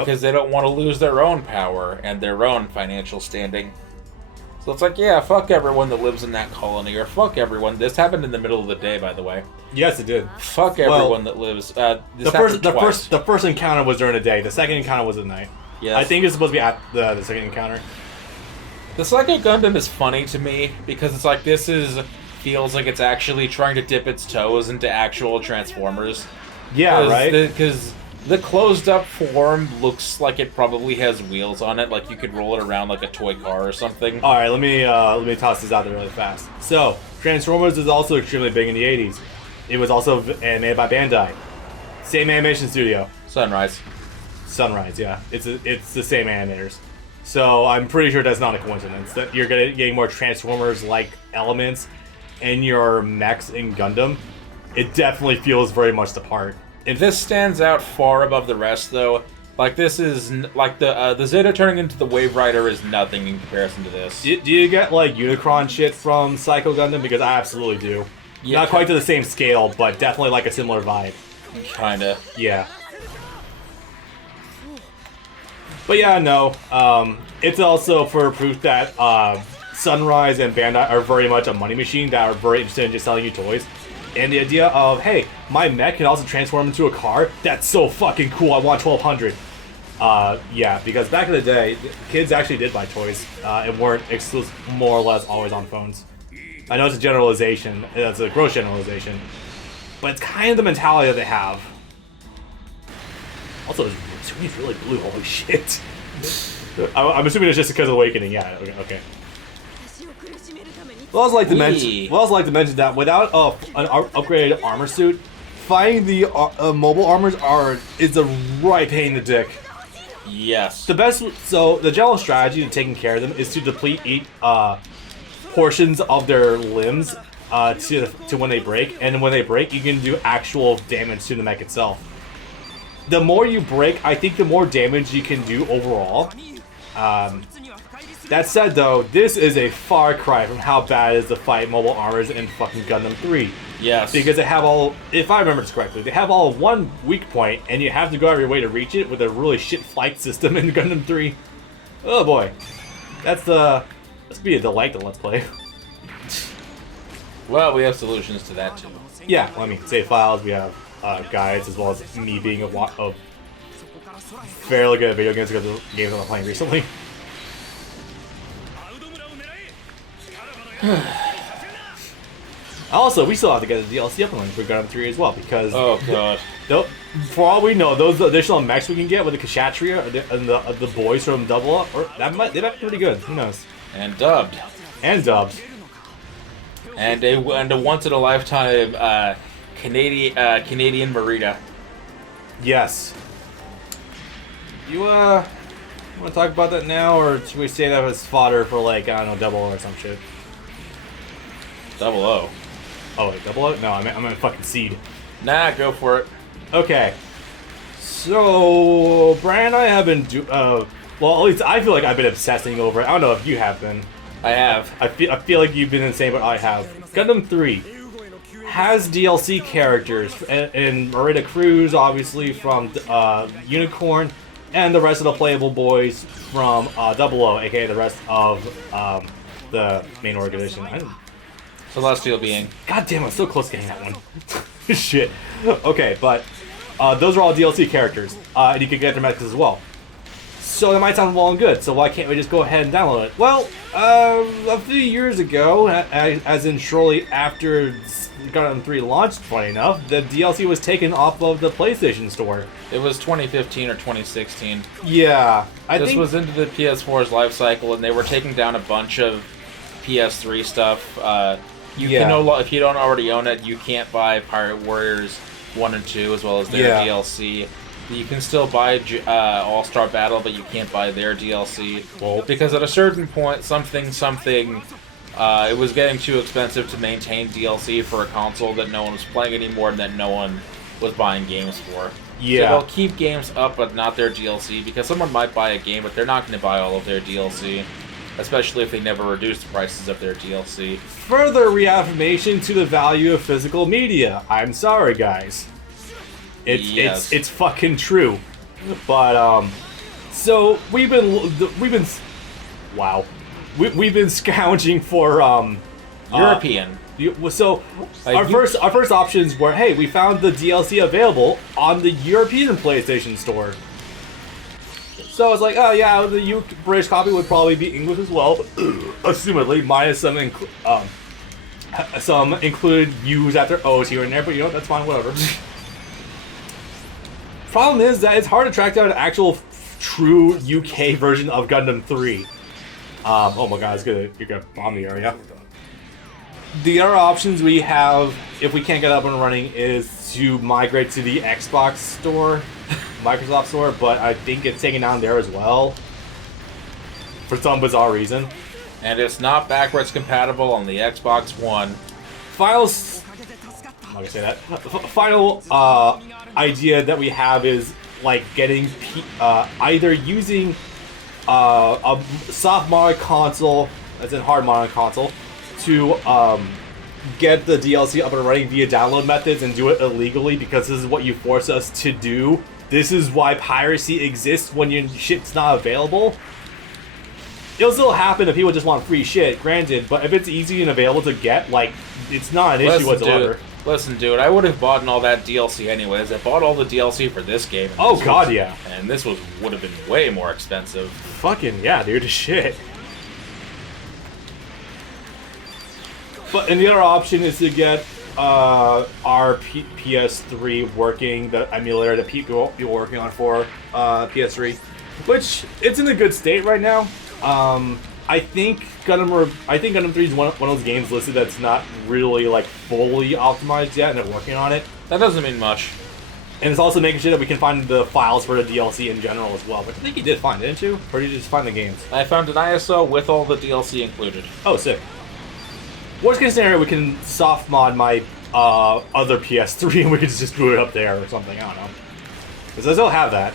Because they don't want to lose their own power and their own financial standing. So it's like, yeah, fuck everyone that lives in that colony, or fuck everyone. This happened in the middle of the day, by the way. Yes, it did. Fuck everyone that lives. The first encounter was during the day. The second encounter was at night. Yes. I think it's supposed to be at the second encounter. The Psycho Gundam is funny to me because it's like feels like it's actually trying to dip its toes into actual Transformers. Yeah, right. Because the closed up form looks like it probably has wheels on it, like you could roll it around like a toy car or something. All right, let me toss this out there really fast. So, Transformers is also extremely big in the 80s. It was also animated by Bandai. Same animation studio. Sunrise, yeah. It's the same animators. So, I'm pretty sure that's not a coincidence that you're getting more Transformers-like elements in your mechs in Gundam. It definitely feels very much the part. This stands out far above the rest, though. Like, this is, like, the Zeta turning into the Wave Rider is nothing in comparison to this. Do you get, like, Unicron shit from Psycho Gundam? Because I absolutely do. Yeah, not quite to the same scale, but definitely, like, a similar vibe. Kinda. Yeah. But yeah, no. It's also for proof that Sunrise and Bandai are very much a money machine that are very interested in just selling you toys. And the idea of, hey, my mech can also transform into a car? That's so fucking cool, I want 1200. Yeah, because back in the day, kids actually did buy toys and weren't more or less always on phones. I know it's a generalization, it's a gross generalization, but it's kind of the mentality that they have. Also, it's really blue, holy shit. I'm assuming it's just because of Awakening, yeah, okay. Well, I'd like to mention that without an upgraded armor suit, fighting the mobile armors is a right pain in the dick. Yes. The general strategy to taking care of them is to deplete portions of their limbs to when they break, and when they break, you can do actual damage to the mech itself. The more you break, I think the more damage you can do overall. That said, though, this is a far cry from how bad it is to fight mobile armors in fucking Gundam 3. Yes. Because they have all, if I remember this correctly, they have all one weak point, and you have to go out of your way to reach it with a really shit flight system in Gundam 3. Oh boy. That's gonna be a delight to Let's Play. Well, we have solutions to that, too. Yeah, well, I mean, save files, we have guides, as well as me being a fairly good at video games because of the games I'm playing recently. Also, we still have to get the DLC up and running for Gundam 3 as well, because... Oh, God. For all we know, those additional mechs we can get with the Kshatriya and the boys from Double Up, they might be pretty good. Who knows? And dubbed. And dubbed. And a once-in-a-lifetime Canadian Merida. Yes. You, want to talk about that now, or should we say that was fodder for, like, I don't know, Double O or some shit? 00. Oh, wait, 00? No, I'm in fucking Seed. Nah, go for it. Okay. So, Brian and I have been well, at least I feel like I've been obsessing over it. I don't know if you have been. I have. I feel like you've been insane, but I have. Gundam 3 has DLC characters, and Merida Cruz, obviously, from Unicorn, and the rest of the playable boys from 00, aka the rest of the main organization. Celestial Being. God damn, I'm so close to getting that one. Shit. Okay, but those are all DLC characters, and you can get their mechs as well. So that might sound well and good, so why can't we just go ahead and download it? Well, a few years ago, as in shortly after Gundam 3 launched, funny enough, the DLC was taken off of the PlayStation Store. It was 2015 or 2016. Yeah. This was into the PS4's life cycle, and they were taking down a bunch of PS3 stuff. If you don't already own it, you can't buy Pirate Warriors 1 and 2 as well as their DLC. You can still buy All-Star Battle, but you can't buy their DLC. Well, because at a certain point, it was getting too expensive to maintain DLC for a console that no one was playing anymore and that no one was buying games for. Yeah. So they'll keep games up, but not their DLC, because someone might buy a game, but they're not going to buy all of their DLC. Especially if they never reduce the prices of their DLC. Further reaffirmation to the value of physical media. I'm sorry, guys. It's fucking true. But so we've been wow, we've been scrounging for European. So our first options were, hey, we found the DLC available on the European PlayStation Store. So I was like, oh yeah, the British copy would probably be English as well, assumedly, minus some included U's after O's here and there, but you know, that's fine, whatever. Problem is that it's hard to track down an actual true UK version of Gundam 3. Oh my god, you're gonna bomb the area. The other options we have, if we can't get up and running, is to migrate to the Xbox store, Microsoft store, but I think it's taken down there as well, for some bizarre reason. And it's not backwards compatible on the Xbox One. I'm not gonna say that. Final idea that we have is like getting either using a soft mod console, as in hard mod console, to get the DLC up and running via download methods and do it illegally, because this is what you force us to do. This is why piracy exists when your shit's not available. It'll still happen if people just want free shit, granted, but if it's easy and available to get, like, it's not an issue whatsoever. Listen, dude, I would have bought all that DLC anyways. I bought all the DLC for this game. Oh god, yeah. And this would have been way more expensive. Fucking yeah, dude, shit. But and the other option is to get our PS3 working, the emulator that people are working on for PS3, which it's in a good state right now. I think Gundam 3 is one of those games listed that's not really like fully optimized yet, and they're working on it. That doesn't mean much. And it's also making sure that we can find the files for the DLC in general as well. But I think you did find, didn't you? Or did you just find the games? I found an ISO with all the DLC included. Oh, sick. Worst case scenario, we can soft mod my other PS3 and we can just boot it up there or something. I don't know. Because I still have that.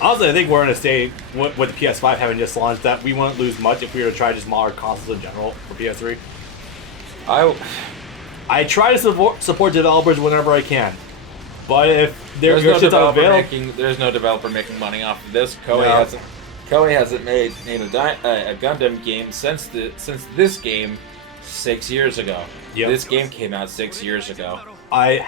Honestly, I think we're in a state with the PS5 having just launched that we wouldn't lose much if we were to try just mod our consoles in general for PS3. I try to support developers whenever I can, but if there's no developer making money off of this. Koei hasn't made a Gundam game since this game 6 years ago. Yep. This game came out 6 years ago. I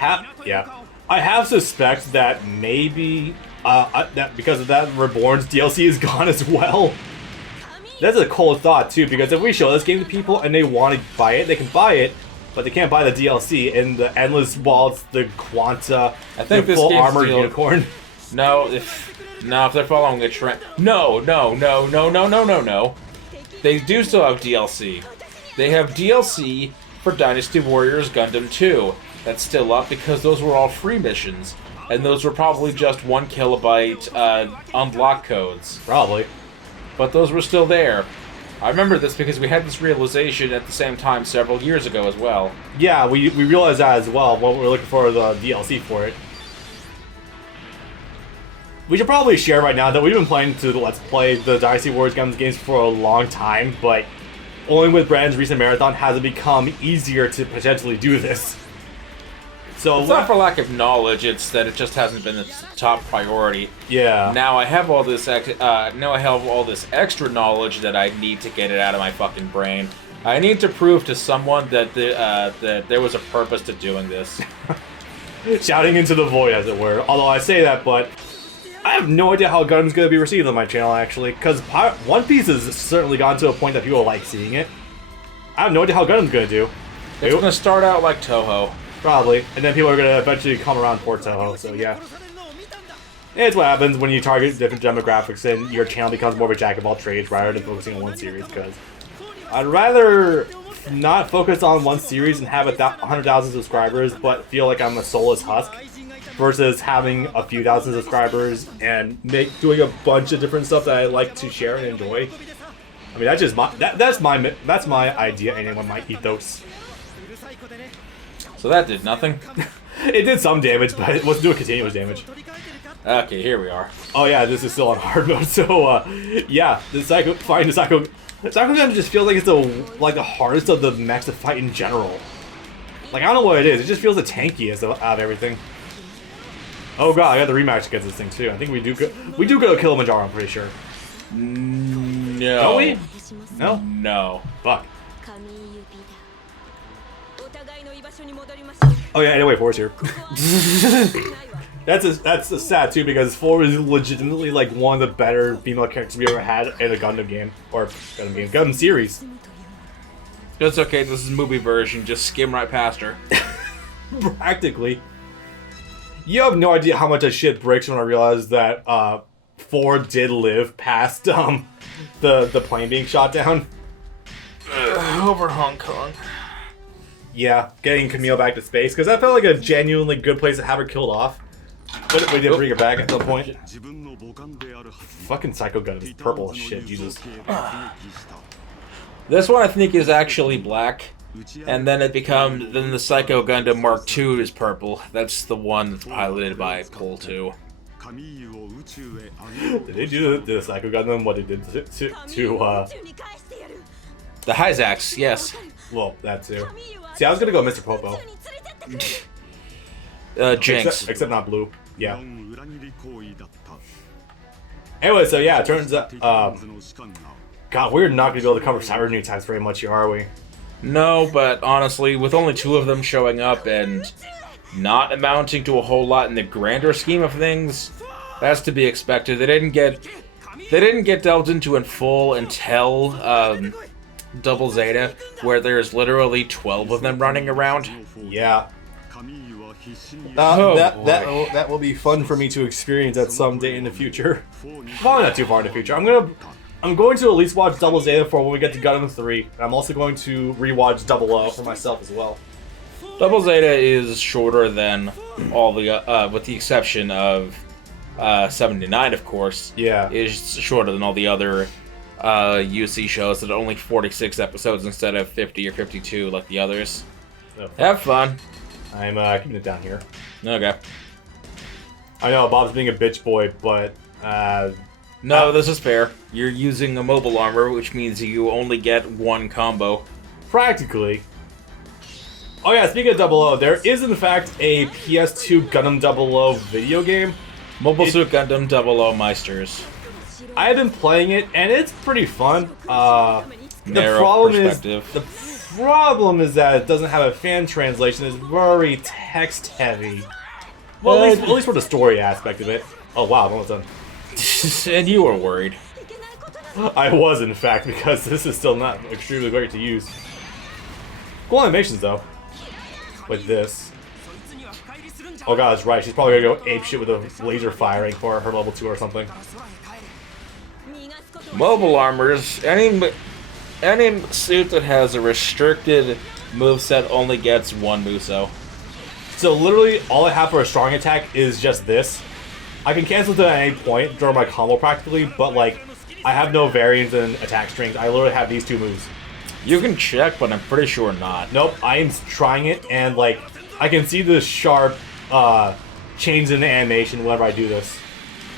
have suspect that maybe that because of that, Reborn's DLC is gone as well. That's a cold thought too, because if we show this game to people and they want to buy it, they can buy it, but they can't buy the DLC and the endless waltz, the Quanta, the full armored unicorn. No, if they're following the trend, no. They do still have DLC. They have DLC for Dynasty Warriors Gundam 2. That's still up because those were all free missions. And those were probably just 1 kilobyte unlock codes. Probably. But those were still there. I remember this because we had this realization at the same time several years ago as well. Yeah, we realized that as well when we were looking for the DLC for it. We should probably share right now that we've been playing to Let's Play the Dynasty Warriors Gundam games for a long time, but only with Brandon's recent marathon has it become easier to potentially do this. So it's not for lack of knowledge; it's that it just hasn't been the top priority. Yeah. Now I have all this. Extra knowledge that I need to get it out of my fucking brain. I need to prove to someone that that there was a purpose to doing this. Shouting into the void, as it were. Although I say that, but I have no idea how Gundam's going to be received on my channel, actually. Because One Piece has certainly gotten to a point that people like seeing it. I have no idea how Gundam's going to do. It's going to start out like Toho. Probably. And then people are going to eventually come around for Toho, so yeah. It's what happens when you target different demographics and your channel becomes more of a jack of all trades rather than focusing on one series, because I'd rather not focus on one series and have 100,000 subscribers but feel like I'm a soulless husk versus having a few thousand subscribers and doing a bunch of different stuff that I like to share and enjoy. I mean, that's just that's my idea and my ethos. So that did nothing. It did some damage, but it wasn't doing continuous damage. Okay, here we are. Oh yeah, this is still on hard mode, so yeah, the Psycho Gundam just feels like it's the hardest of the mechs to fight in general. Like, I don't know what it is, it just feels the tankiest out of everything. Oh god, I got the rematch against this thing too. I think we do go to Kilimanjaro, I'm pretty sure. No. Don't we? No? No. Fuck. Oh yeah, anyway, 4's here. That's sad too, because 4 is legitimately like one of the better female characters we ever had in a Gundam game. Or Gundam series. It's okay, this is movie version, just skim right past her. Practically. You have no idea how much I shit bricks when I realized that 4 did live past the plane being shot down. Over Hong Kong. Yeah, getting Camille back to space, because that felt like a genuinely good place to have her killed off. But we did bring her back at some point. Fucking Psycho Gundam is purple as shit, Jesus. This one I think is actually black, and then then the Psycho Gundam Mark II is purple. That's the one that's piloted by Pol 2. Did they do the Psycho Gundam what they did to The Hyzax, yes. well, that too. See, I was gonna go Mr. Popo. Jinx. Except not blue. Yeah. Anyway, so yeah, it turns out, God, we're not gonna be able to cover Cyber Newtypes very much here, are we? No, but honestly, with only 2 of them showing up and not amounting to a whole lot in the grander scheme of things, that's to be expected. They didn't get delved into in full until Double Zeta, where there's literally 12 of them running around. Yeah. Oh, that will be fun for me to experience at some day in the future. Probably not too far in the future. I'm going to at least watch Double Zeta for when we get to Gundam 3. And I'm also going to rewatch Double O for myself as well. Double Zeta is shorter than all the, with the exception of 79, of course. Yeah. Is shorter than all the other UC shows that are only 46 episodes instead of 50 or 52 like the others. Oh. Have fun. I'm keeping it down here. Okay. I know Bob's being a bitch boy, but no, this is fair. You're using a mobile armor, which means you only get 1 combo. Practically. Oh yeah, speaking of Double O, there is in fact a PS2 Gundam Double O video game. Mobile Suit Gundam 00 Meisters. I have been playing it, and it's pretty fun. Narrow perspective. The problem is that it doesn't have a fan translation. It's very text heavy. Well, at least for the story aspect of it. Oh wow, I'm almost done. And you were worried. I was, in fact, because this is still not extremely great to use. Cool animations, though. With this. Oh god, that's right. She's probably gonna go apeshit with a laser firing for her level 2 or something. Mobile armors. Any suit that has a restricted moveset only gets 1 Muso. So literally, all I have for a strong attack is just this. I can cancel it at any point during my combo practically, but like, I have no variance in attack strength. I literally have these 2 moves. You can check, but I'm pretty sure not. Nope, I am trying it, and like, I can see the sharp change in the animation whenever I do this.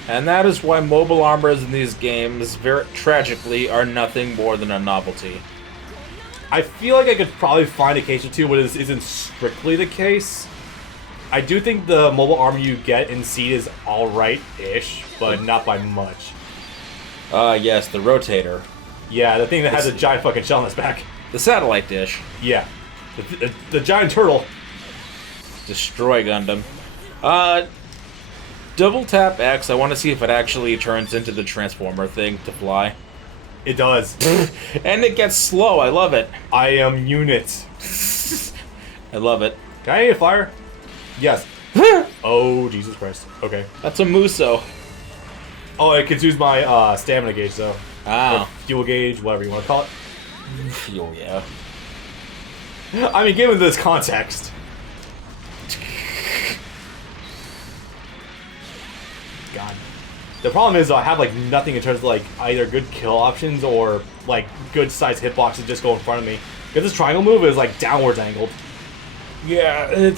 And that is why mobile armors in these games, very tragically, are nothing more than a novelty. I feel like I could probably find a case or two where this isn't strictly the case. I do think the mobile armor you get in Seed is alright-ish, but not by much. Yes, the rotator. Yeah, the thing that has a giant fucking shell on its back. The satellite dish. Yeah. The giant turtle. Destroy Gundam. Double tap X, I want to see if it actually turns into the Transformer thing to fly. It does. And it gets slow, I love it. I am unit. I love it. Can I get fire? Yes. Oh, Jesus Christ. Okay. That's a Muso. Oh, it consumes my stamina gauge, though. Ah. Or fuel gauge, whatever you want to call it. Fuel, yeah. I mean, given this context. God. The problem is, I have like nothing in terms of like either good kill options or like good sized hitboxes just go in front of me. Because this triangle move is like downwards angled. Yeah,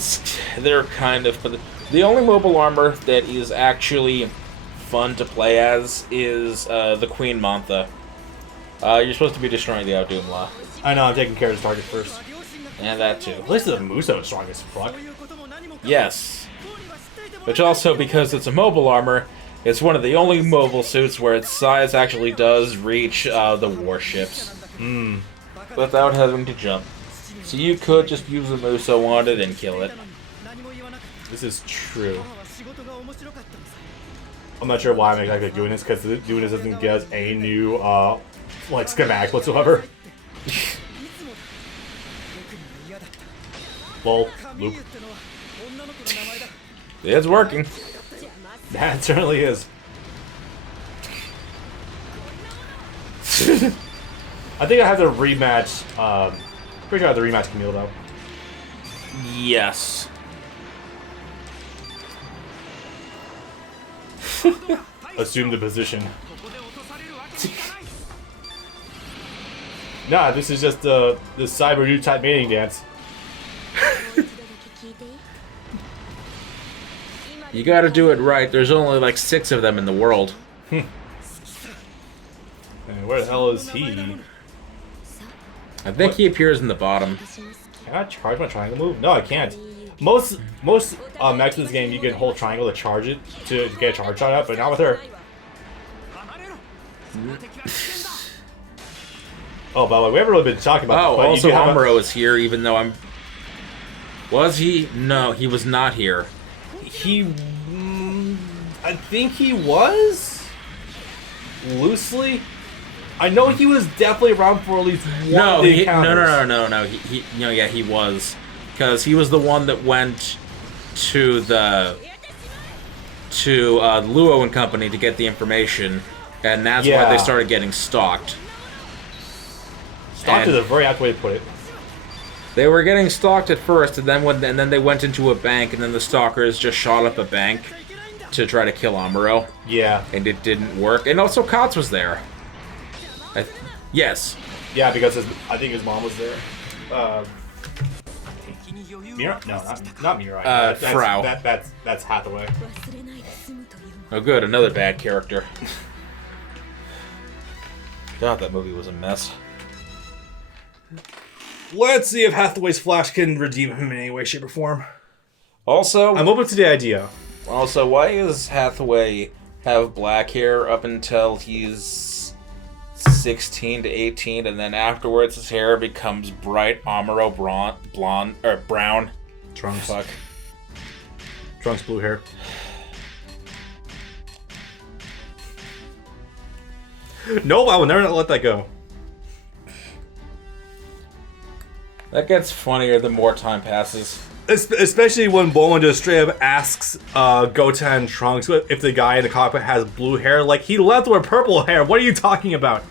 they're kind of, but the only mobile armor that is actually fun to play as is the Queen Mantha. You're supposed to be destroying the Outdoomla. I know, I'm taking care of this target first. And that too. At least the Muso is strong as fuck. Yes. Which also, because it's a mobile armor, it's one of the only mobile suits where its size actually does reach the warships. Without having to jump. So you could just use a Muso on it and kill it. This is true. I'm not sure why I'm exactly doing this, because doing this doesn't get us any new, like, schematics whatsoever. Lol. Loop. It's working. That certainly is. I think I have to rematch, pretty sure I have to rematch Camille, though. Yes. Assume the position. Nah, this is just the Cyber Newtype mating dance. You gotta do it right. There's only like 6 of them in the world. And where the hell is he? I think he appears in the bottom. Can I charge my triangle move? No, I can't. Most mechs in this game, you can hold triangle to charge it, to get a charge shot out, but not with her. Oh, by the way, we haven't really been talking about Oh, this, but also you do have Amuro is here, even though I'm... Was he? No, he was not here. He... I think he was? Loosely? I know he was definitely around for at least one of the encounters. No. Yeah, he was. Because he was the one that went to the... Luo and Company to get the information, and that's why they started getting stalked. Stalked is a very apt way to put it. They were getting stalked at first, and then they went into a bank, and then the stalkers just shot up a bank to try to kill Amuro. Yeah. And it didn't work. And also Kotz was there. Yes. Yeah, because I think his mom was there. Mira? No, not Mira. Frau. That's Hathaway. Oh good, another bad character. God, that movie was a mess. Let's see if Hathaway's Flash can redeem him in any way, shape, or form. Also, I'm open to the idea. Also, why does Hathaway have black hair up until he's 16 to 18, and then afterwards his hair becomes bright Amuro blonde or brown? Trunks. Fuck. Trunks blue hair. Nope, I will never let that go. That gets funnier the more time passes. Especially when Bulma just straight up asks Goten and Trunks if the guy in the cockpit has blue hair. Like, he left with purple hair. What are you talking about?